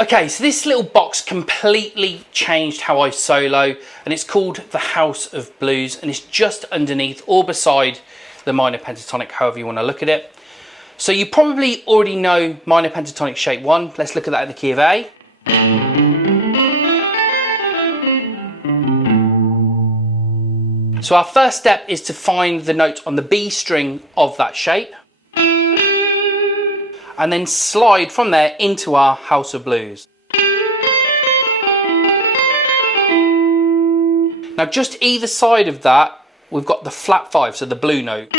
Okay, so this little box completely changed how I solo, and it's called the House of Blues, and it's just underneath or beside the minor pentatonic, however you want to look at it. So you probably already know minor pentatonic shape 1. Let's look at that in the key of A. So our first step is to find the note on the B string of that shape, and then slide from there into our House of Blues. Now just either side of that, we've got the flat 5, so the blue note.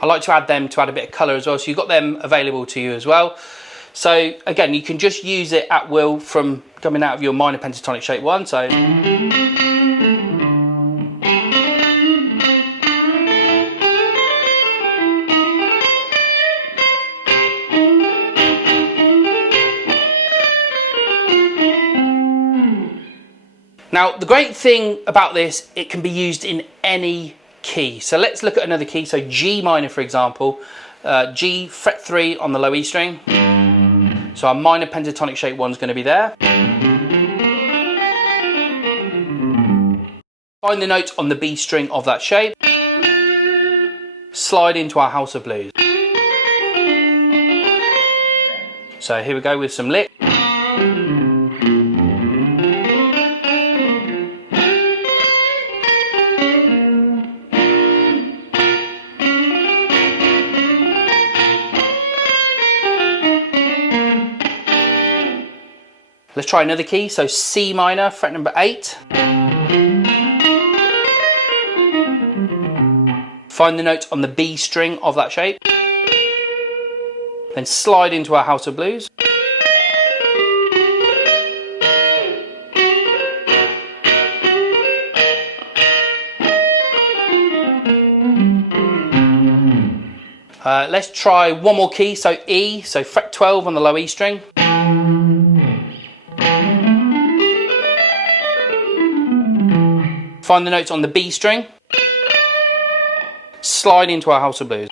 I like to add them to add a bit of colour as well, so you've got them available to you as well. So again, you can just use it at will from coming out of your minor pentatonic shape 1. So now, the great thing about this, it can be used in any key. So let's look at another key. So G minor, for example, G fret 3 on the low E string. So our minor pentatonic shape 1 is going to be there. Find the note on the B string of that shape. Slide into our House of Blues. So here we go with some lick. Let's try another key, so C minor, fret number 8. Find the note on the B string of that shape. Then slide into our House of Blues. Let's try one more key, so E, so fret 12 on the low E string. Find the notes on the B string, slide into our House of Blues.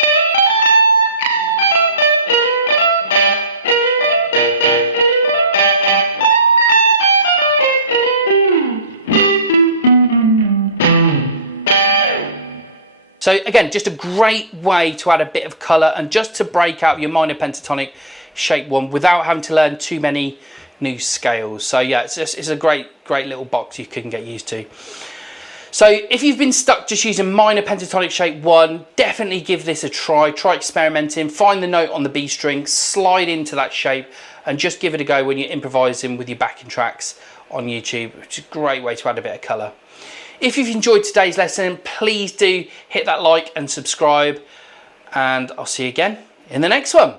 So again, just a great way to add a bit of colour and just to break out your minor pentatonic shape 1 without having to learn too many new scales. So yeah, it's a great little box you can get used to. So if you've been stuck just using minor pentatonic shape 1, definitely give this a try. Try experimenting, find the note on the B string, slide into that shape, and just give it a go when you're improvising with your backing tracks on YouTube, which is a great way to add a bit of colour. If you've enjoyed today's lesson, please do hit that like and subscribe, and I'll see you again in the next one.